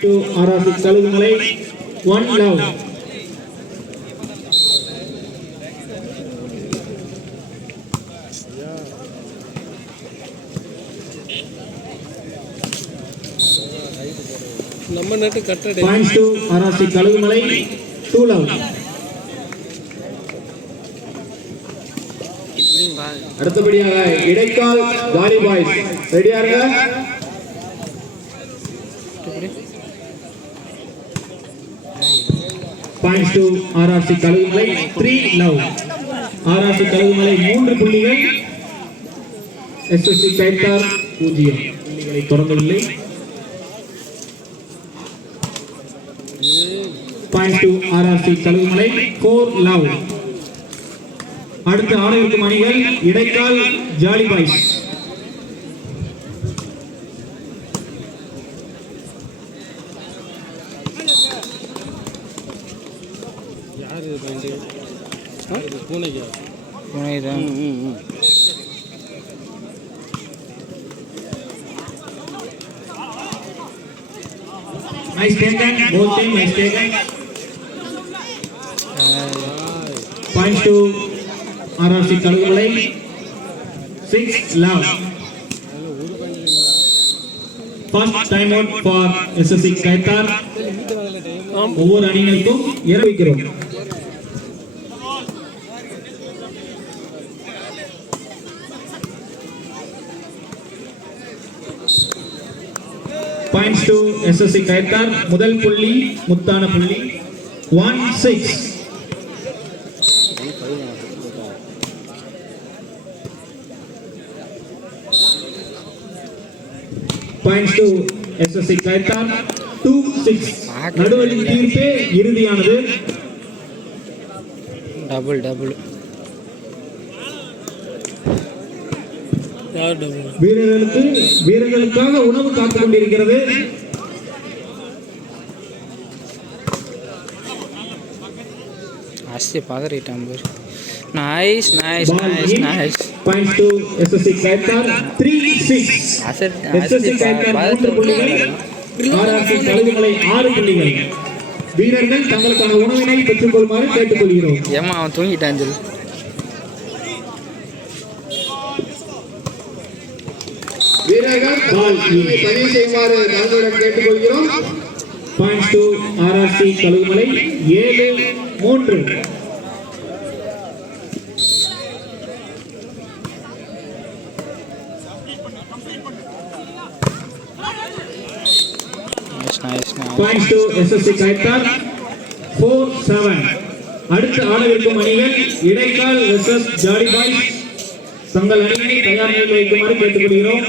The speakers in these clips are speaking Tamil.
to RRC Kalumalai, 1 love. Points to RRC Kalumalai, 2 love. அடுத்தபடியாக இடைக்கால் ஜாலி பாய்ஸ் ரெடியா இருங்க. Points to RRC Kalumalai, 3 love. RRC Kalumalai 3 புள்ளிகள், SSC கைத்தார் 0 புள்ளிகளை தொடர்ந்துள்ளது. Points to RRC Kalumalai, 4 love. அடுத்து ஆடவிருக்கும் அணிகள் இடைக்கால் jolly boys. Nice taken, both team nice taken. Points to RRC Kalumalai, 6 love. First time out for SSC கைத்தார். ஒவ்வொரு அணியினருக்கும் இரவிக்கிறோம். Points to SSC கைத்தார். முதல் புள்ளி முத்தான புள்ளி, 1-6. Points to SSC கைத்தார், 2-6. நடுவரின் தீர்ப்பே இறுதியானது. வீரர்களுக்காக உணவு காத்துக் கொண்டிருக்கிறது. Nice. Points to SSC கைத்தார், 3-6. SSC கைத்தார் 3 புள்ளிகள், RRC Kalumalai 6 புள்ளிகள். வீரர்கள் தங்களுக்கான உணவினை பெற்றுக் கொள்ளுமாறு கேட்டுக்கொள்கிறோம். அவன் தூங்கிட்டான். வீரர்கள் பால் பதிவு செய்யுமாறு தங்களுடன் கேட்டுக்கொள்கிறோம். Points to RRC Kalumalai, 7-3. Points to SSC கைத்தார், 4-7. அடுத்து ஆடவிருக்கும் அணிகள் இடைக்கால் வெர்சஸ் ஜாலி பாய்ஸ். தங்கள் அணியினை தயார் நிலையில் வைக்குமாறு கேட்டுக்கொள்கிறோம்.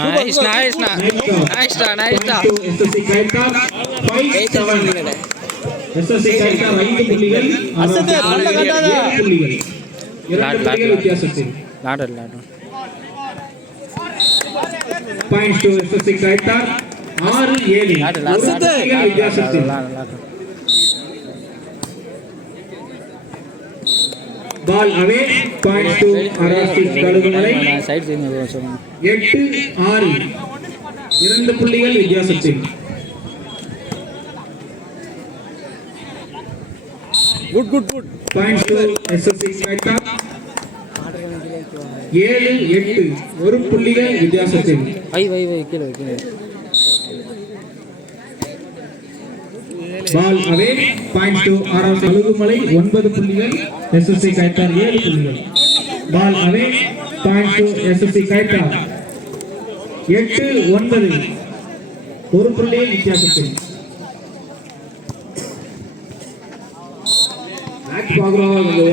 Nice. SSC கைத்தார், 5-7. SSC கைத்தார் 5 புள்ளிகள், 7 புள்ளிகள், 2 புள்ளிகள் வித்தியாசத்தில். Points to SSC கைத்தார், 6-7. வித்தியாசத்தில். Ball away. Points to RRC Kalumalai, 8-6. 2 புள்ளிகள் வித்தியாசத்தில். Good. Points to SSC கைத்தார், 7-8. 1 புள்ளிகள் வித்தியாசத்தில். Ball away. Points to RRC Kalumalai, 9 புள்ளிகள், SSC கைத்தார் 7 புள்ளிகள். Ball away. Points to SSC கைத்தார், 8-9. 1 புள்ளிகள் வித்தியாசத்தில்.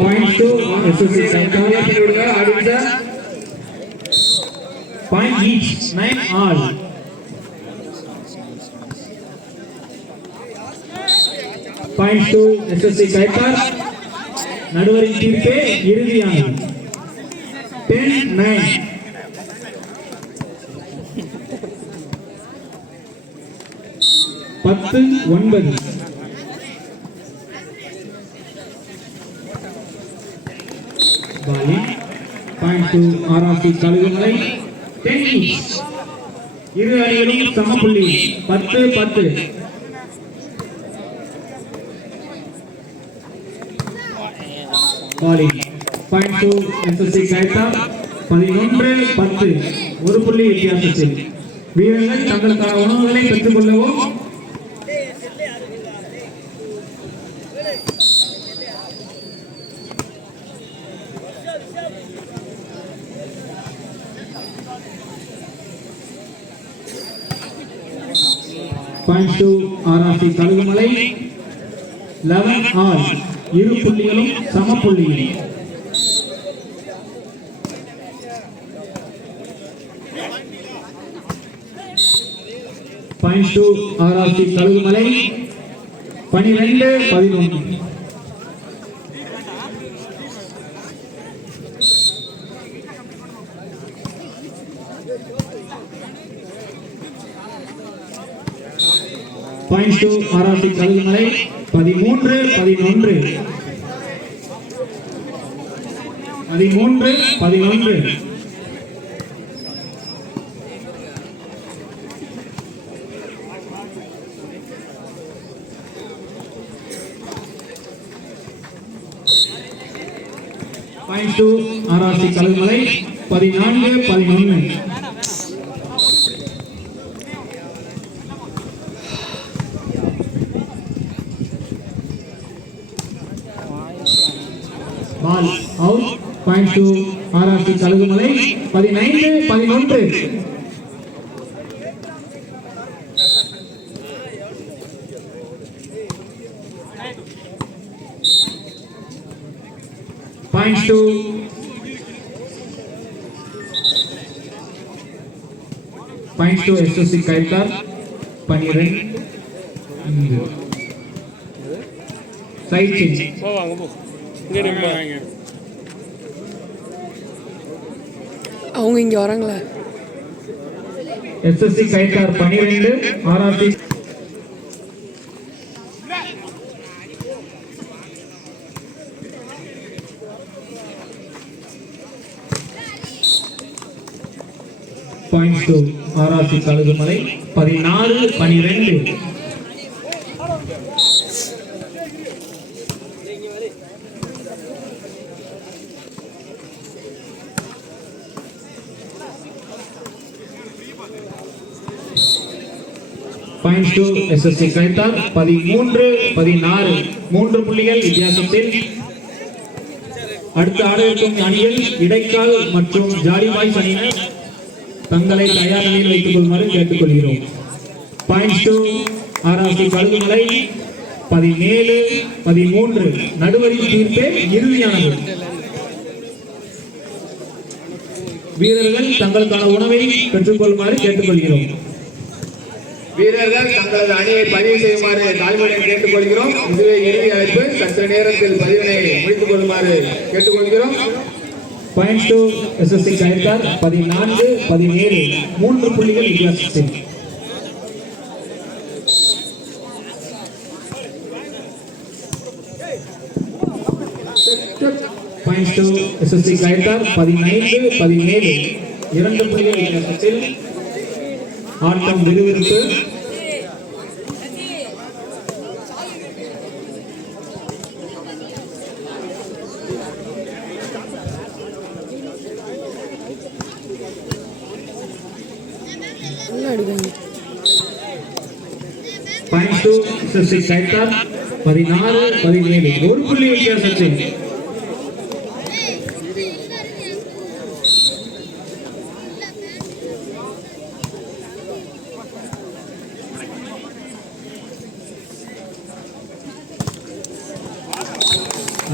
Points to SSC கைத்தார், point each, 9-all. Points to SSC கைத்தார். நடுவரின் தீர்ப்பே இறுதியானது. 10-9. பத்து 9. Bali. Points point to RRC Kalugumalai 10 each. இரு அணிகளும் சமப்புள்ளி 10-10. பாலிங் பாயிண்ட் டு எஸ்எஸ்சி கைத்தார் 11-10. ஒரு புள்ளி வித்தியாசத்தில் வீரர்கள் தங்களுக்கான உணவுகளை பெற்றுக் கொள்ளவும். Point to RRC Kalugumalai 11-all. இரு புள்ளிகளும் சமப்புள்ளியில். Point to RRC Kalugumalai 12-11. Point to RRC Kalugumalai 13-11. 13-11. Point to RRC Kalugumalai 14-11. Ball out. Point to RRC Kalugumalai 15-11. Points to SSC Kaitar 12. Side change. அவங்க இங்க வராங்களா? SSC Kaitar 12, RRC points to RRC Kazhugumalai 16-12. Points to SSC Kaitar 13-16. 3 புள்ளிகள் வித்தியாசத்தில். அடுத்து ஆட இருக்கும் அணிகள் இடைக்கால் மற்றும் ஜாடி பாய்ஸ் அணியினர் தங்களை தயார் நிலையில் வைத்துக் கொள்ளுமாறு கேட்டுக்கொள்கிறோம். Points to RRC Kazhugumalai 17-13. நடுவரின் தீர்ப்பே இறுதியானது. வீரர்கள் தங்களுக்கான உணவை பெற்றுக் கொள்ளுமாறு கேட்டுக்கொள்கிறோம். வீரர்கள் தங்களது அணியை பதிவு செய்யுமாறு தாழ்மையுடன் கேட்டுக்கொள்கிறோம். இதுவே இறுதி அழைப்பு. சற்று நேரத்தில் பதிவினை முடித்துக் கொள்ளுமாறு கேட்டுக்கொள்கிறோம். Points to SSC கைத்தார் 14-17. 3 புள்ளிகள் வித்தியாசத்தில். Points to SSC கைத்தார் 15-17. 2 புள்ளிகள் வித்தியாசத்தில். ஆட்டம் விறுவிறுப்பு. Points to SSC கைத்தார் 16-17. 1 புள்ளி வித்தியாசத்தில்.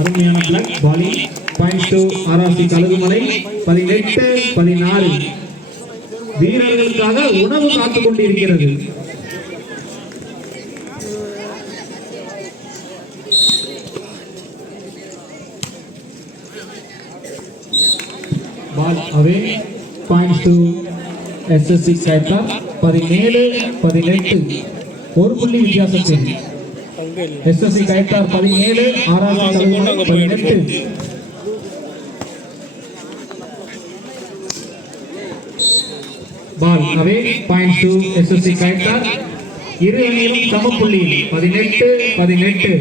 அருமையான பிளக் பாலிங். Points to RRC Kalugumalai 18-16. வீரர்களுக்காக உணவு காத்துக் கொண்டிருக்கிறது. Ball away. Points to SSC Kayathar 17-18. 1 புள்ளி வித்தியாசத்தில். SSC Kayathar 17, RRC Kalugumalai 18. Ball away points to SSC Kayathar. இரு அணியிலும் சம புள்ளியில் 18-18.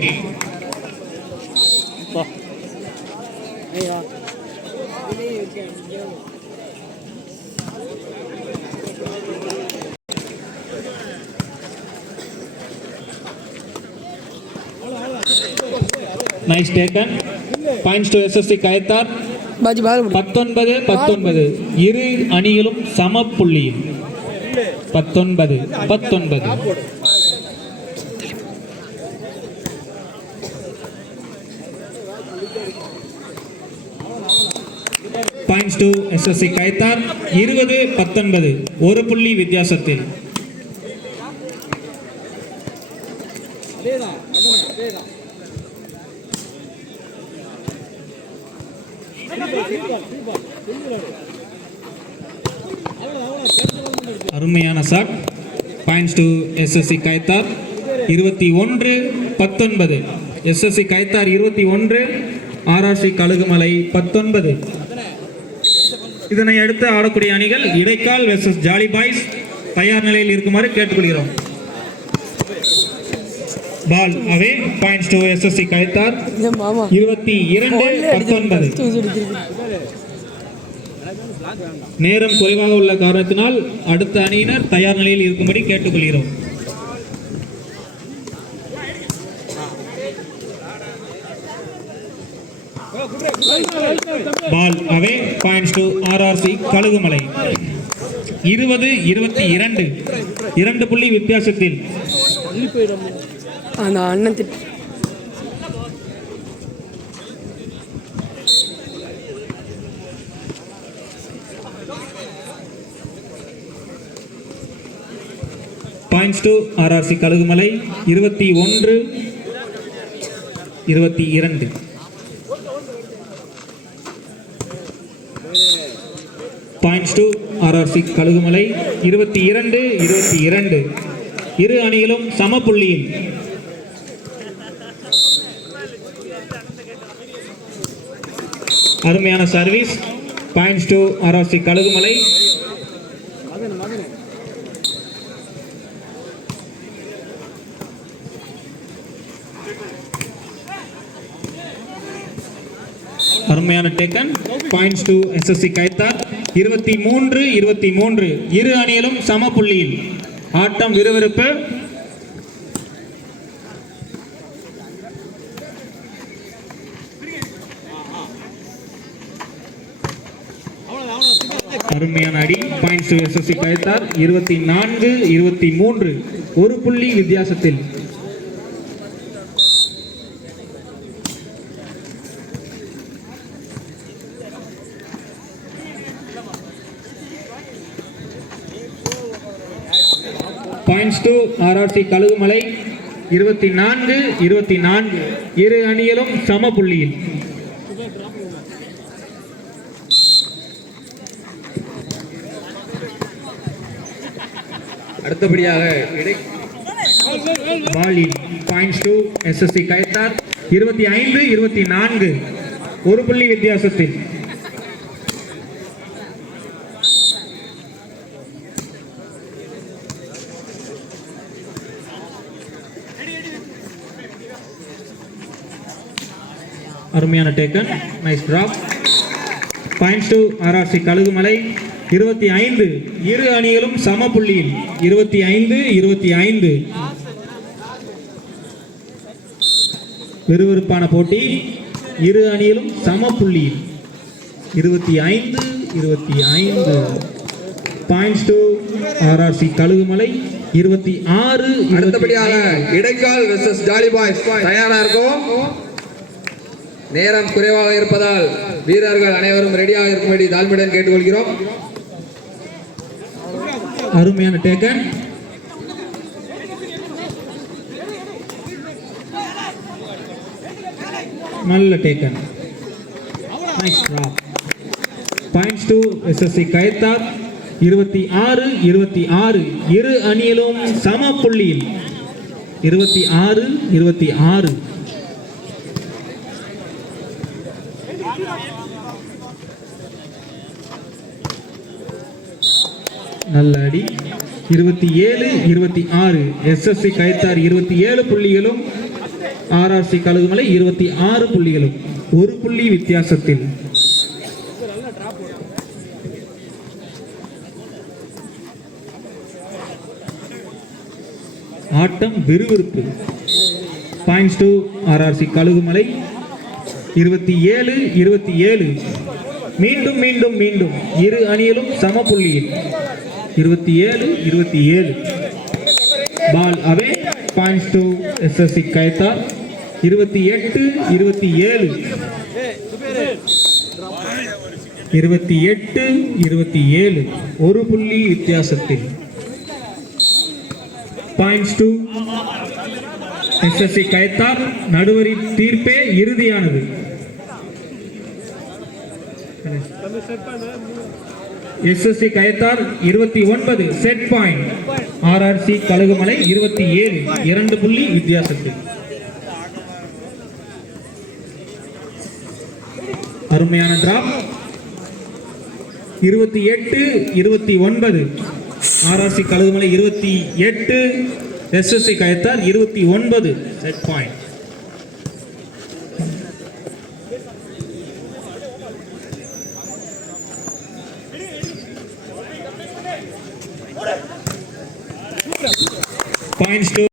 Nice taken. Points to SSC Kayathar. Baji பால் 19-19. இரு அணியிலும் சம புள்ளியில் 19-19. Points to SSC Kayathar. 20-19. ஒரு புள்ளி வித்தியாசத்தில். அருமையான shot. Points to SSC Kayathar. 21-19. SSC Kayathar 21, RRC Kazhugumalai 19. இதனை அடுத்து ஆடக்கூடிய அணிகள் இடைக்கால் வெர்சஸ் ஜாலி பாய்ஸ் தயார் நிலையில் இருக்குமாறு கேட்டுக்கொள்கிறோம். Ball away points to SSC Kayathar. 22-19. நேரம் குறைவாக உள்ள காரணத்தினால் அடுத்த அணியினர் தயார் நிலையில் இருக்கும்படி கேட்டுக்கொள்கிறோம். Ball away points to RRC Kalugumalai. 20-22. 2 புள்ளி வித்தியாசத்தில். அந்த அண்ணன் திட்டு points to RRC Kalugumalai. 21-22. Points to RRC Kalugumalai. 22-22. இரு அணிகளும் சம புள்ளியில். அருமையான service. Points to RRC Kalugumalai. அருமையான taken. Points to SSC Kayathar. 23-23. இரு அணியிலும் சம புள்ளியில். ஆட்டம் விறுவிறுப்பு. அருமையான அடி. Points to SSC Kayathar. 24-23. ஒரு புள்ளி வித்தியாசத்தில். Points to RRC Kalugumalai. 24-24. இரு அணிகளும் சம புள்ளியில். அடுத்தபடியாக பாலில் பாயிண்ட்ஸ் டு எஸ்எஸ்சி கயத்தார். 25-24. ஒரு புள்ளி வித்தியாசத்தில். அருமையான taken. Nice drop. Points to RRC Kazhugumalai. 25. இரு அணிகளும் சம புள்ளியில். 25-25. விறுவிறுப்பான போட்டி. இரு அணிகளும் சம புள்ளியில். 25-25. Points to RRC Kazhugumalai. 26. அடுத்தபடியாக இடைக்கால் வெர்சஸ் ஜாலி பாய்ஸ் தயாரா இருக்கும். நேரம் குறைவாக இருப்பதால் வீரர்கள் அனைவரும் ரெடியாக இருக்கும்படி தாழ்மையுடன் கேட்டுக்கொள்கிறோம். அருமையான டேக்கன். நல்ல taken. Nice drop. Points to SSC Kayathar. 26-26. இரு அணியிலும் சம புள்ளியில். 26-26. நல்ல அடி. 27-26 எஸ்எஸ்சி கயத்தார் 27 புள்ளிகளும் ஆர்ஆர்சி கழுகுமலை 26 புள்ளிகளும், ஒரு புள்ளி வித்தியாசத்தில். ஆட்டம் விறுவிறுப்பு. Points to RRC Kalugumalai 27-27. மீண்டும் மீண்டும் மீண்டும் இரு அணியிலும் சம புள்ளியில் 27-27. Ball away. Points to SSC Kayathar 28-27. 28-27 ஒரு புள்ளி வித்தியாசத்தில். Points to SSC Kayathar. நடுவரின் தீர்ப்பே இறுதியானது. SSC Kayathar 29 set point, RRC Kalugumalai 27, 2 புள்ளி வித்தியாசத்தில். அருமையான drop. 28-29 RRC Kalugumalai 28, SSC Kayathar 29 set point. Points to